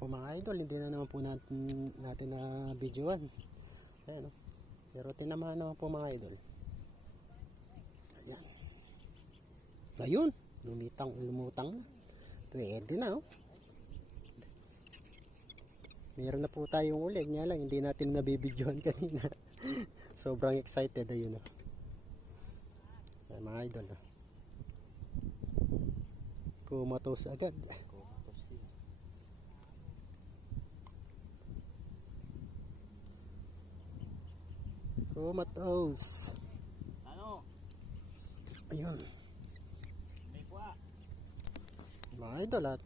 po mga idol, hindi na naman po natin na videoan. Ayan, pero tinamaan naman po mga idol. Ayan. Ayun, lumutang na. Pwede na Meron na po tayong ulit, nga lang hindi natin nabibidyohan kanina. Sobrang excited, ayun Ayan, mga idol kumatos agad. Kumatos. Ayun. Mga idol, at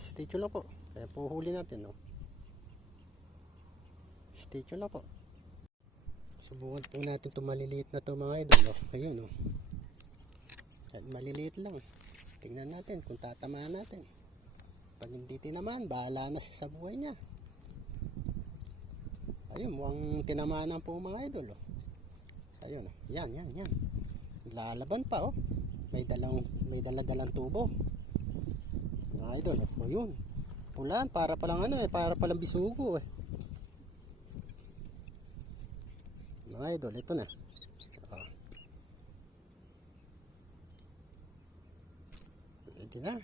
statue lang po. Kaya po huli natin statue lang po. Subukan po natin itong maliliit na to mga idol Ayun At maliliit lang. Tingnan natin kung tatamaan natin. Pag hindi tinamaan, bahala na siya sa buhay niya. Ayun, mukhang tinamaan na po mga idol Ayun yan. Lalaban pa May daladalang tubo. Mga idol Ayun. Pulan, para palang para palang bisugo Mga idol, ito na. Pwede na.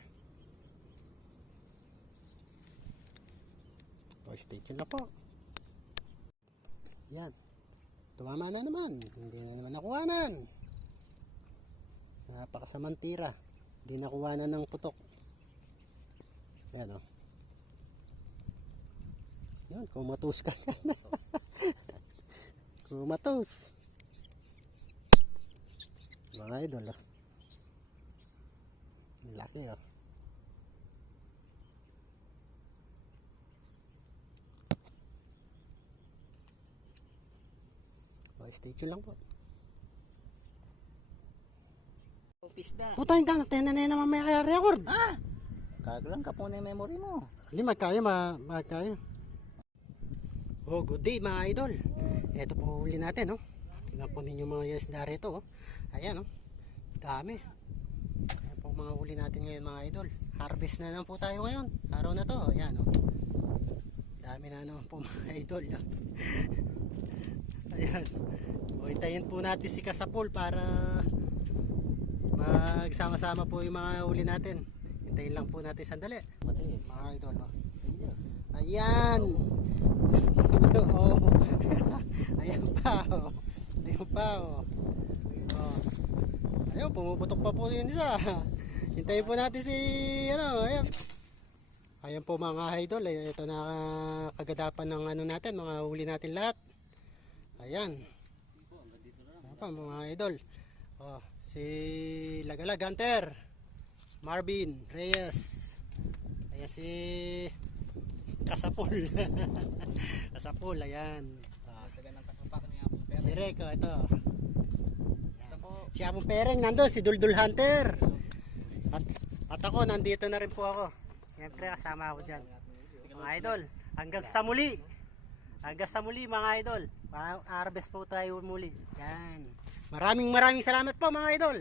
Stay tuned na po. Yan. Tumama na naman. Hindi na naman nakuhanan. Napakasamang tira. Hindi nakuhanan ng putok. Yan Yan, kumatos ka na. Kumatos. Mga idol laki stay tuned lang po. Putang ka, tayo na naman may record. Kaglang ka po na yung memory mo. Hindi, magkaya. Good day mga idol. Ito po huli natin Tingnan po ninyo mga yes na rito Ayan dami. Ayan po mga huli natin ngayon mga idol. Harvest na lang po tayo ngayon. Araw na to. Ayan dami na naman po mga idol Ayan. Hintayin po natin si Kasapol para magsama-sama po yung mga huli natin. Hintayin lang po natin sandali. Mga idol Ayan. Ayan pa Ayun, pumuputok pa po yun isa. Hintayin po natin si ayan po mga idol. Ito na kagadapan ng natin, mga huli natin lahat. Ayan pa mga idol si Lagalag Hunter, Marvin Reyes, ayan si Kasapol. Kasapol, ayan si Rico, ito si Apong Pereng nandun, si Duldul Hunter at ako, nandito na rin po ako. Siyempre kasama ako dyan mga idol. Hanggang sa muli mga idol. Harvest po tayo muli. Yan. Maraming salamat po mga idol.